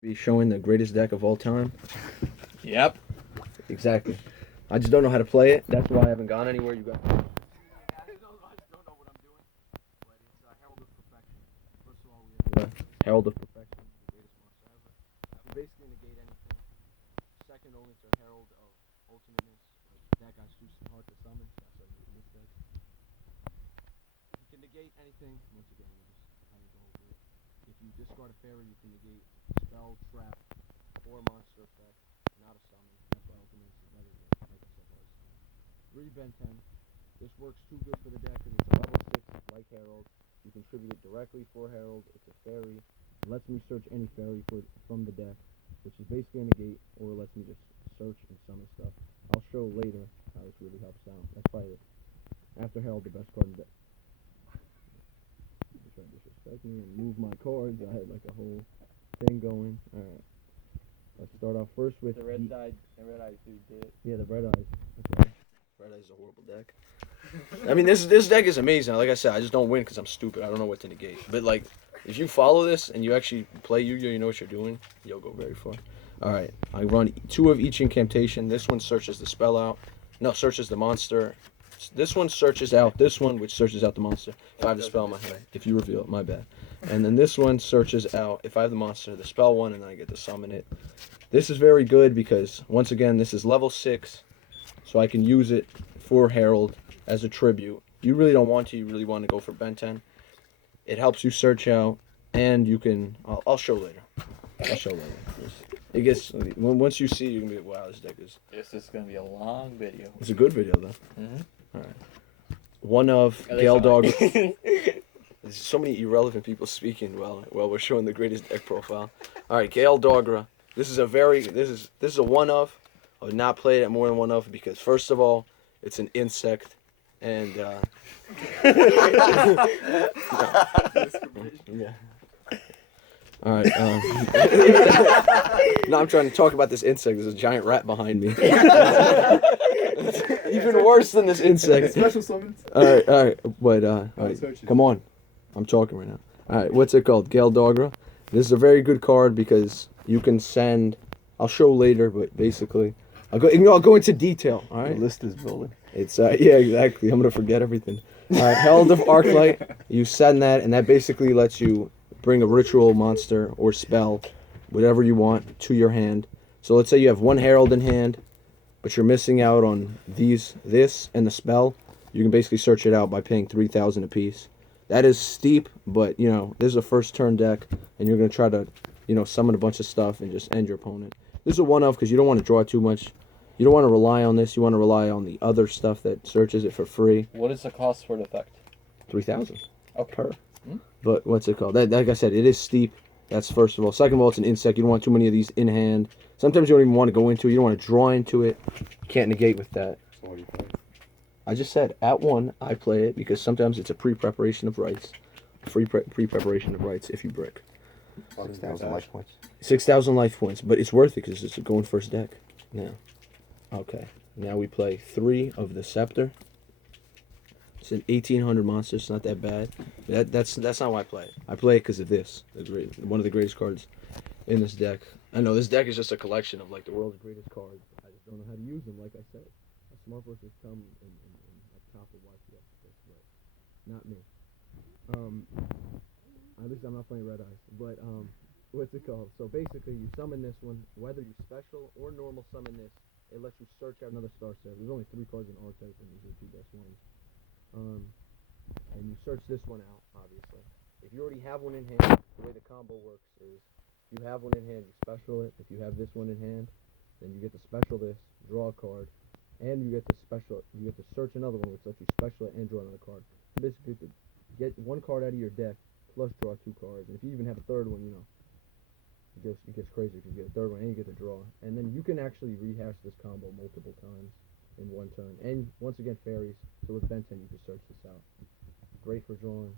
Be showing the greatest deck of all time. Yep. Exactly. I just don't know how to play it. That's why I haven't gone anywhere. You got. I just don't know what I'm doing. But it's Herald of Perfection. First of all, we have Herald of Perfection, the greatest monster ever. You basically negate anything. Second only to Herald of Ultimateness. Like that guy's too hard to summon. That's why you this deck. You can negate anything. Once again, we just kind of go over it. If you discard a fairy, you can negate spell, trap, or monster effect. Not a summon. That's why Ultimateness is better than, like I said, was. 3 Ben 10. This works too good for the deck because it's a level 6 like Herald. You contribute it directly for Herald. It's a fairy. It lets me search any fairy from the deck, which is basically a negate, or it lets me just search and summon stuff. I'll show later how this really helps out. That's probably it. After Herald, the best card in the deck. You're trying to disrespect me and move my cards. I had like a whole thing going. Alright. Let's start off first with The red eyes dude did it. Yeah, the red eyes. Okay. Red eyes is a horrible deck. I mean, this deck is amazing. Like I said, I just don't win because I'm stupid. I don't know what to negate. But like, if you follow this and you actually play Yu-Gi-Oh, you know what you're doing. You'll go very far. All right, I run 2 of each incantation. This one searches the spell out. No, searches the monster. This one searches out this one, which searches out the monster. If I have the spell in my hand, if you reveal it, my bad. And then this one searches out, if I have the monster, the spell one, and then I get to summon it. This is very good because, once again, this is level 6, so I can use it for Herald as a tribute. You really don't want to. You really want to go for Ben 10. It helps you search out, and you can... I'll show later. I'll show later. It gets... Once you see, you're going to be like, wow, this deck is... This is going to be a long video. It's a good video, though. Mm-hmm. All right. One of Gale Dog... There's so many irrelevant people speaking while we're showing the greatest deck profile. All right, Gale Dogra. This is a one of. I would not play it at more than one of because first of all, it's an insect, and yeah. All right. No, I'm trying to talk about this insect. There's a giant rat behind me. Even worse than this insect. Special summons. All right. But all right, come on. I'm talking right now. Alright, what's it called? Gale Dogra. This is a very good card because you can send... I'll show later, but basically... I'll go into detail, alright? The list is building. It's, yeah, exactly. I'm going to forget everything. Alright, Herald of Arclight. You send that, and that basically lets you bring a ritual monster or spell, whatever you want, to your hand. So let's say you have 1 Herald in hand, but you're missing out on this, and the spell. You can basically search it out by paying 3,000 apiece. That is steep, but, this is a first turn deck, and you're going to try to, summon a bunch of stuff and just end your opponent. This is a one-off because you don't want to draw too much. You don't want to rely on this. You want to rely on the other stuff that searches it for free. What is the cost for the effect? 3,000 okay. per. But what's it called? Like I said, it is steep. That's first of all. Second of all, it's an insect. You don't want too many of these in hand. Sometimes you don't even want to go into it. You don't want to draw into it. You can't negate with that. So what do you think? I just said, at 1, I play it because sometimes it's a pre-preparation of rights. Pre-preparation of rights if you brick. 6,000 life points. 6,000 life points, but it's worth it because it's a going first deck. Now, okay. Now we play 3 of the Scepter. It's an 1,800 monster. It's not that bad. That's not why I play it. I play it because of this. One of the greatest cards in this deck. I know this deck is just a collection of like the world's greatest cards. I just don't know how to use them. Like I said, a smart person come in like top of YPS, but not me. At least I'm not playing Red Eyes. But what's it called? So basically, you summon this one, whether you special or normal summon this. It lets you search out another star set. There's only 3 cards in R-type, and these are the 2 best ones. And you search this one out, obviously. If you already have one in hand, the way the combo works is you have one in hand, you special it. If you have this one in hand, then you get to special this, draw a card, and you get to search another one, which lets you special it and draw another card. So basically, to get 1 card out of your deck, plus draw 2 cards. And if you even have a third one, it gets crazy because you get a third one and you get to draw. And then you can actually rehash this combo multiple times in 1 turn. And once again, fairies. So with Ben 10, you can search this out. Great for drawing.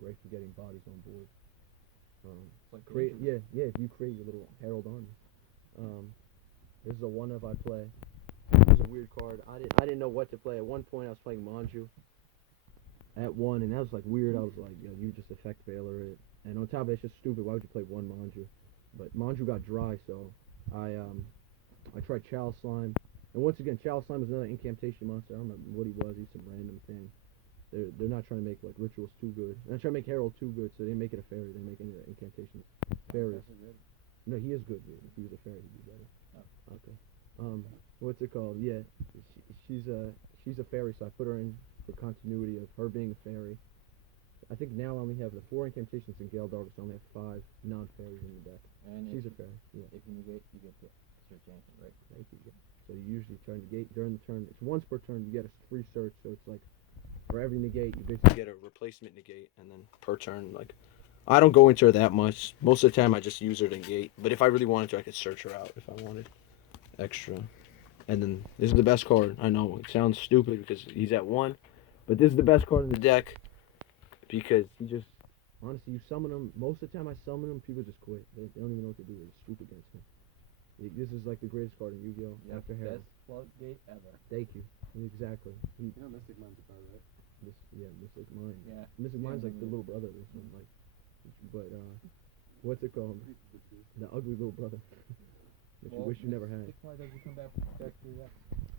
Great for getting bodies on board. If you create your little Herald army. This is a one of I play. This is a weird card. I didn't know what to play. At one point, I was playing Manju at 1, and that was like weird. I was like, yo, you just effect Veiler it. And on top of that, it's just stupid. Why would you play 1 Manju? But Manju got dry, so I tried Chalice Slime. And once again, Chalice Slime is another incantation monster. I don't know what he was. He's some random thing. They're not trying to make like rituals too good. They're not trying to make Herald too good, so they didn't make it a fairy. They make any incantations. Fairies. No, he is good, dude. If he was a fairy, he'd be better. Oh. Okay. What's it called? Yeah, she's a fairy, so I put her in for continuity of her being a fairy. I think now I only have the 4 incantations in Gale Dog, so I only have 5 non-fairies in the deck. And She's a fairy. Yeah. if you negate, you get to search anything, right? Thank you. Yeah. So you usually try to negate during the turn. It's once per turn. You get a 3 search, so it's like for every negate, you basically get a replacement negate, and then per turn, like, I don't go into her that much. Most of the time, I just use her to negate. But if I really wanted to, I could search her out if I wanted extra. And then this is the best card. I know it sounds stupid because he's at 1, but this is the best card in the deck because he just honestly, you summon him. Most of the time, I summon him, people just quit. They don't even know what to do. They just swoop against him. This is like the greatest card in Yu-Gi-Oh! After Herald. Best floodgate ever. Thank you. Exactly. You know Mystic Mind's a card, right? Mystic Mind. Yeah. Mystic Mind's like the little brother or something, like. But what's it called? The ugly little brother. That you wish you never had. Why does he come back to the deck?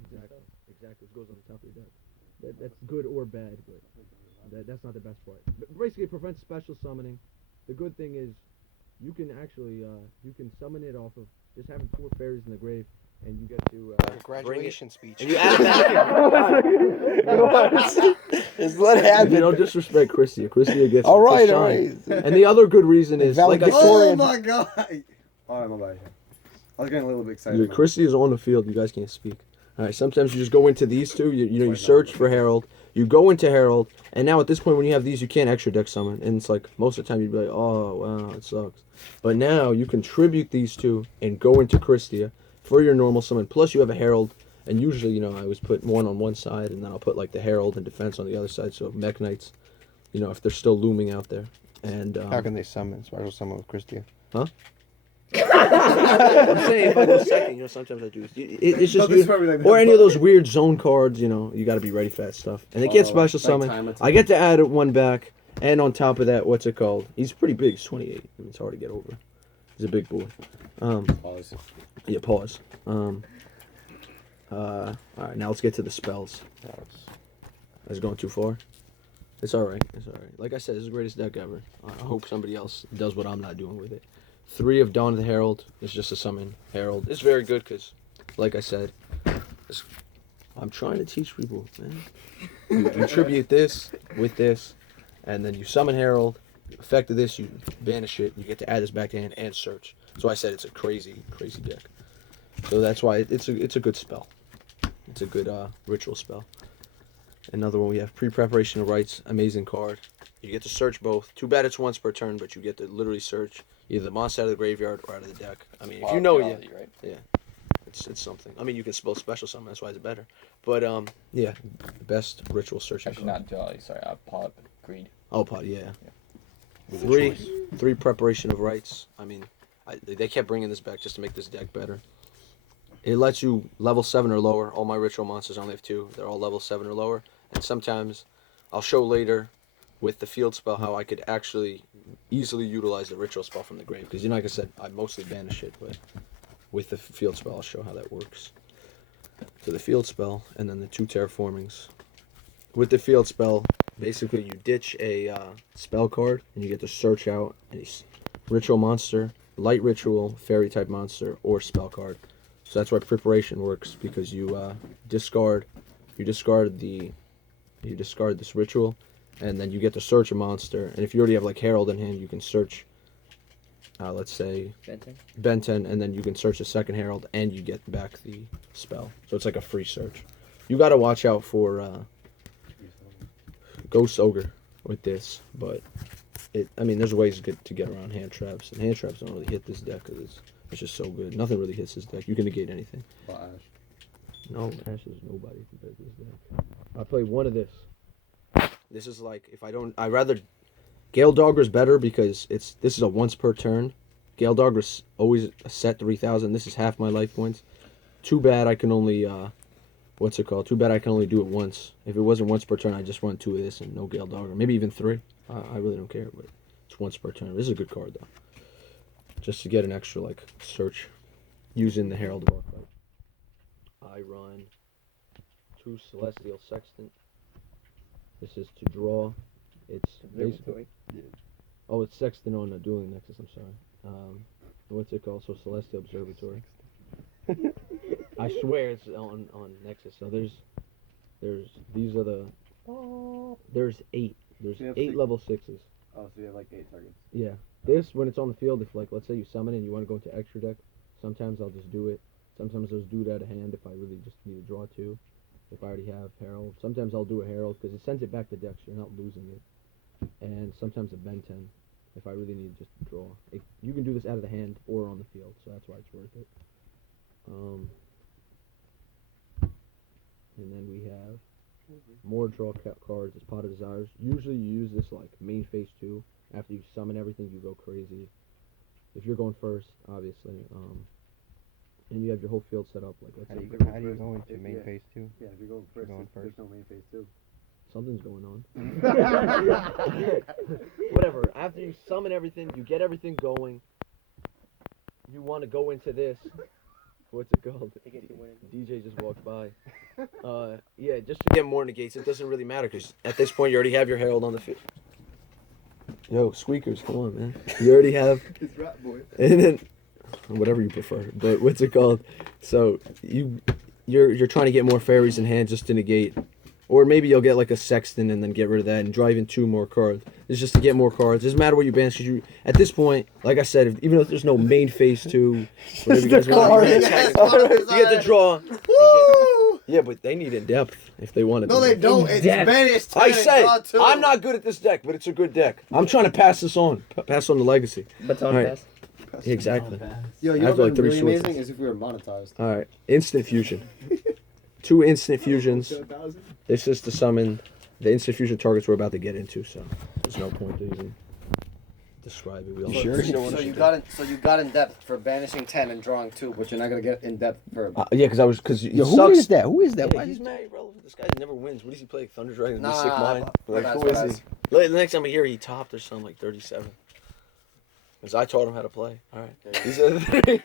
Exactly. It goes on the top of your deck. That's good or bad, but that's not the best part. But basically, it prevents special summoning. The good thing is, you can actually you can summon it off of just having 4 fairies in the grave, and you get to Graduation speech. and you add it back. Is what happened. You don't disrespect Christia. Christia gets All right, to all shine. right. And the other good reason is, like I said, Oh my god! Alright, my bad. I was getting a little bit excited. Christy is on the field. You guys can't speak. All right. Sometimes you just go into these 2. You search for Herald. You go into Herald, and now at this point, when you have these, you can't extra deck summon. And it's like most of the time you'd be like, oh wow, it sucks. But now you contribute these 2 and go into Christia for your normal summon. Plus you have a Herald, and usually I always put one on one side, and then I'll put like the Herald and defense on the other side. So Mech Knights, if they're still looming out there. And How can they summon? Special summon with Christia? Huh? I'm saying if I go second, sometimes I do. It's just weird. Or any of those weird zone cards, you got to be ready for that stuff. And they get special summon. I get to add one back, and on top of that, what's it called? He's pretty big. He's 28. It's hard to get over. He's a big boy. Pause. Yeah, pause. All right, now let's get to the spells. That's going too far. It's all right. It's all right. Like I said, this is the greatest deck ever. I hope somebody else does what I'm not doing with it. 3 of Dawn of the Herald is just a summon Herald. It's very good because, like I said, I'm trying to teach people, man. You tribute this with this, and then you summon Herald. Effect of this, you banish it. You get to add this back to hand and search. So I said it's a crazy, crazy deck. So that's why it's a good spell. It's a good ritual spell. Another one we have pre-preparation of rites. Amazing card. You get to search both. Too bad it's once per turn, but you get to literally search either the monster out of the graveyard or out of the deck. I mean, if you know it, right? yeah, it's something. I mean, you can spell special summon. That's why it's better. But yeah, best ritual searching Actually, card. not Jolly. Sorry, Pod. Greed. Oh, pod, yeah. With a 3 choice. preparation of rites. I mean, they kept bringing this back just to make this deck better. It lets you level 7 or lower. All my ritual monsters I only have 2. They're all level 7 or lower. And sometimes I'll show later with the field spell how I could actually easily utilize the ritual spell from the grave. Because, like I said, I mostly banish it, but with the field spell, I'll show how that works. So the field spell, and then the 2 terraformings. With the field spell, basically you ditch a spell card, and you get to search out a ritual monster, light ritual, fairy type monster, or spell card. So that's why preparation works, because you discard this ritual, and then you get to search a monster. And if you already have like Herald in hand, you can search, let's say Benten, and then you can search a second Herald, and you get back the spell. So it's like a free search. You got to watch out for Ghost Ogre with this, but there's ways to get around hand traps, and hand traps don't really hit this deck because it's just so good. Nothing really hits this deck. You can negate anything. Ash. No, Ash is nobody compared to this deck. I play one of this. This is like, I rather, Gale Dogger's better because this is a once per turn. Gale Dogger's always a set 3,000. This is half my life points. Too bad I can only, Too bad I can only do it once. If it wasn't once per turn, I'd just run 2 of this and no Gale Dogger. Maybe even 3. I really don't care, but it's once per turn. This is a good card, though. just to get an extra like search using the Herald of Arclight. I run 2 Celestial Sextant. This is to draw. It's basically it's Sextant on a Dueling Nexus. I'm sorry. What's it called? So Celestial Observatory. I swear it's on Nexus. So there's these are the there's 8. There's You have 8 six. level 6s. Oh, so you have like 8 targets. Yeah. This, when it's on the field, if like, let's say you summon and you want to go into extra deck, sometimes I'll just do it. Sometimes I'll just do it out of hand if I really just need to draw 2. If I already have Herald. Sometimes I'll do a Herald because it sends it back to deck so you're not losing it. And sometimes a Ben 10 if I really need to just draw. You can do this out of the hand or on the field, so that's why it's worth it. And then we have more draw cards as Pot of Desires. Usually you use this like main phase 2. After you summon everything, you go crazy. If you're going first, obviously. And you have your whole field set up. Like, How do you go into main phase 2? Yeah, if you're going first, there's no main phase 2. Something's going on. Whatever. After you summon everything, you get everything going. You want to go into this. What's it called? DJ just walked by. Yeah, just to get more negates. It doesn't really matter because at this point you already have your Herald on the field. Yo, squeakers, come on, man. You already have. It's rap boy. And then, whatever you prefer. But what's it called? So you're trying to get more fairies in hand just to negate. Or maybe you'll get like a Sextant and then get rid of that and drive in 2 more cards. It's just to get more cards. It doesn't matter what you banish. You, at this point, like I said, even if there's no main phase 2, whatever you guys want, you get to draw. Yeah, but they need in depth if they want to. No, they don't. It's banished. I say, I'm not good at this deck, but it's a good deck. I'm trying to pass this on. Pass on the legacy. Baton All right. pass. Exactly. Yo, I you know have like what's 3 really swords. amazing is if we were monetized. All right, instant fusion. 2 instant fusions. This is to summon the instant fusion targets we're about to get into, so there's no point to even describe it. We all Sure. You don't So you got in depth for banishing 10 and drawing 2, but you're not gonna get in depth for. yeah, because Yo, he who sucks. is that? Who is that? Yeah, Why he's is mad, bro. This guy never wins. What does he play? Thunder Dragon? Nah, Sick Mind? Like, that's who what is I- he? The next time I hear he topped or something like 37. Because I taught him how to play. All right. These are the 3.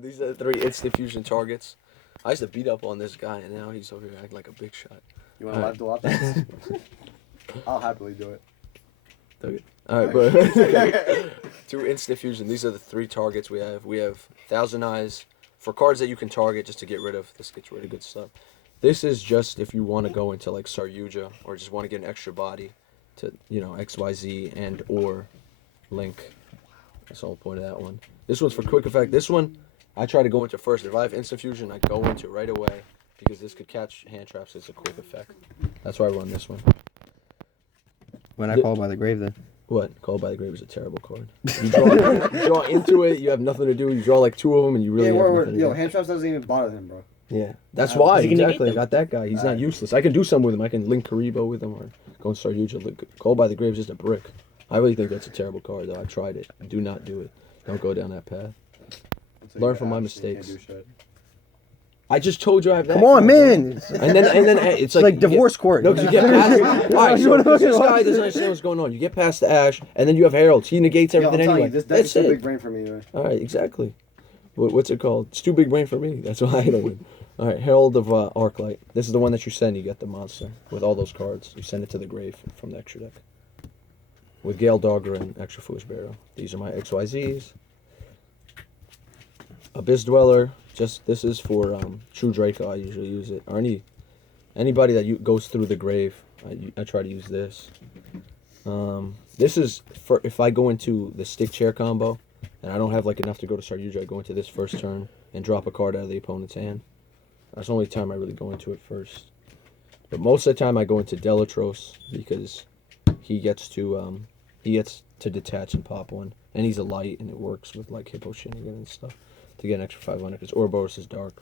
These are the 3 instant fusion targets. I used to beat up on this guy, and now he's over here acting like a big shot. You want to live duel options? I'll happily do it. Okay. All right, but 2 instant fusion. These are the 3 targets we have. We have Thousand Eyes for cards that you can target just to get rid of. This gets rid of good stuff. This is just if you want to go into like Yugioh or just want to get an extra body to, XYZ and or Link. That's the whole point of that one. This one's for quick effect. This one, I try to go into first. If I have instant fusion, I go into it right away because this could catch hand traps. It's a quick effect. That's why I run this one. When I call by the grave, then. What? Called by the Grave is a terrible card. You draw into it, you have nothing to do. You draw like 2 of them and you really have nothing to do. Yo, hand traps doesn't even bother him, bro. Yeah, that's why, you can negate exactly. I them. got that guy. He's not useless. I can do some with him. I can link Karibo with him or go and start Yugioh. Called by the Grave is just a brick. I really think that's a terrible card, though. I tried it. Do not do it. Don't go down that path. Learn from my mistakes. I just told you I have that. Come on, guy, bro. man. And then it's like divorce court. No, because you get past. Alright, so this guy doesn't understand what's going on. You get past the Ash, and then you have Herald. He negates everything anyway. This deck is That's too it. big brain for me, man. Alright, exactly. What's it called? It's too big brain for me. That's why I don't win. Alright, Herald of Arclight. This is the one that you send. You get the monster with all those cards. You send it to the grave from the extra deck. With Gale Dogger and Extra Foolish Barrow. These are my XYZs. Abyss Dweller. This is for True Draco. I usually use it. Or anybody that goes through the grave. I try to use this. This is for if I go into the stick chair combo and I don't have like enough to go to start Yugioh, I go into this first turn and drop a card out of the opponent's hand. That's the only time I really go into it first. But most of the time I go into Delatros because he gets to detach and pop one, and he's a light and it works with like Hippo Shinnigan and stuff to get an extra 500 because Ouroboros is dark.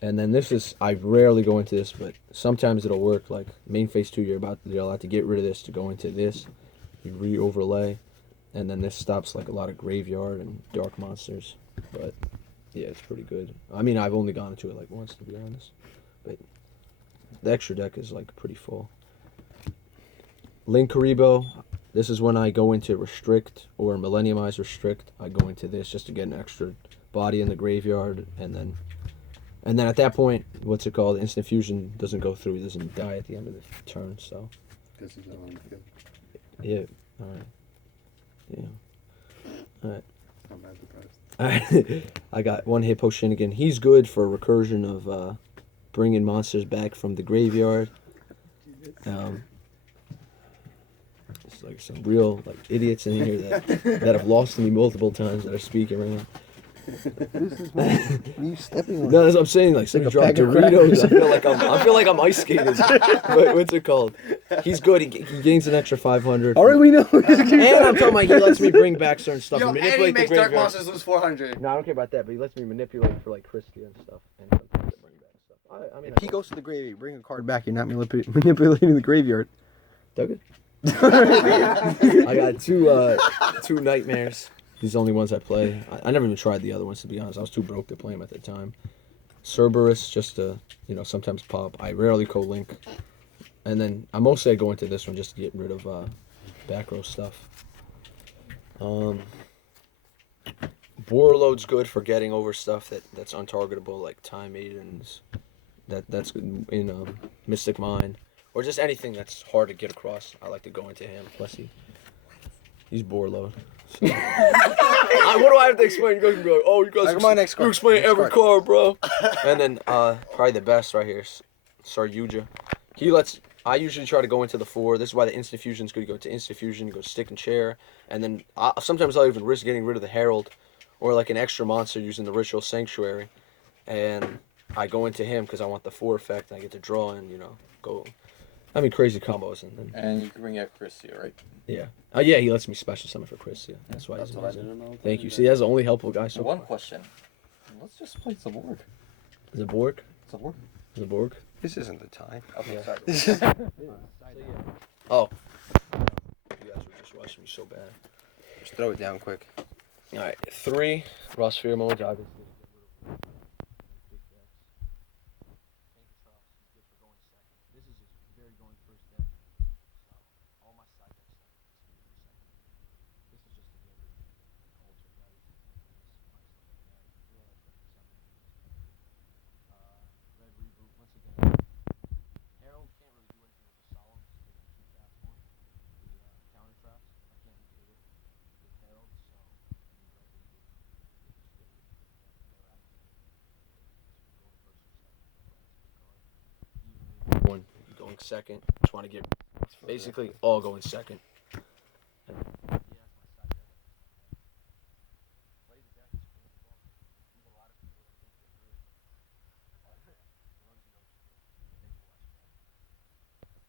And then this is, I rarely go into this, but sometimes it'll work. Like main phase 2, you're allowed to get rid of this to go into this. You re-overlay, and then this stops like a lot of graveyard and dark monsters. But yeah, it's pretty good. I mean, I've only gone into it like once, to be honest. But the extra deck is like pretty full. Link Karibo, This is when I go into restrict or millenniumize restrict. I go into this just to get an extra body in the graveyard, and then at that point, what's it called? Instant fusion doesn't go through. He doesn't die at the end of the turn. So. This is on the field. Yeah. All right. Yeah. All right. I'm not surprised. Alright, I got one hit potion again. He's good for recursion of bringing monsters back from the graveyard. It's like some real idiots in here that have lost to me multiple times that are speaking right now. This is you stepping on. No, that's what I'm saying. Like, somebody dropped Doritos. I feel like I'm ice skating. What's it called? He's good. He gains an extra 500. All right, we know. And I'm talking about he lets me bring back certain stuff. Yo, and and he manipulate the makes dark graveyard. monsters lose 400. No, I don't care about that, but he lets me manipulate for like Christie and stuff. And bring back stuff. I mean, If he goes to the graveyard, bring a card back. You're not manipulating the graveyard. Duggan? I got two nightmares. These are the only ones I play. I never even tried the other ones, to be honest. I was too broke to play them at the time. Cerberus, just to, sometimes pop. I rarely co-link. And then I mostly go into this one just to get rid of back row stuff. Borload's good for getting over stuff that's untargetable, like Time Maidens. That's good in Mystic Mind. Or just anything that's hard to get across. I like to go into him. Plus he's Borload. So. What do I have to explain? You guys can be like, oh, you guys you explain every card, bro. And then probably the best right here, Sir Yugioh. I usually try to go into the 4. This is why the instant fusion's good. You go to instant fusion, you go stick and chair, and then sometimes I'll even risk getting rid of the Herald, or like an extra monster using the Ritual Sanctuary, and I go into him because I want the 4 effect. And I get to draw and go. I mean, crazy combos And you can bring out Christia, right? Yeah. Oh yeah, he lets me special summon for Chris. Yeah, that's why he's That's what I amazing. didn't know. Thank you. See, that's the only helpful guy so One far. question. Let's just play Zaborg. Zaborg? Zaborg? Zaborg? This isn't the time. Okay, Yeah. sorry. Oh. You guys were just rushing me so bad. Just throw it down quick. All right, 3 raw sphere modes, obviously. This is just very going first deck. So all my side deck stuff is second. This is just to get rid of alter gravity. Red reboot once again. Herald can't really do anything with the solemn. They can keep that for the counter traps. I can't negate it with Herald, so I need red reboot. Going second. Just want to get basically all going second.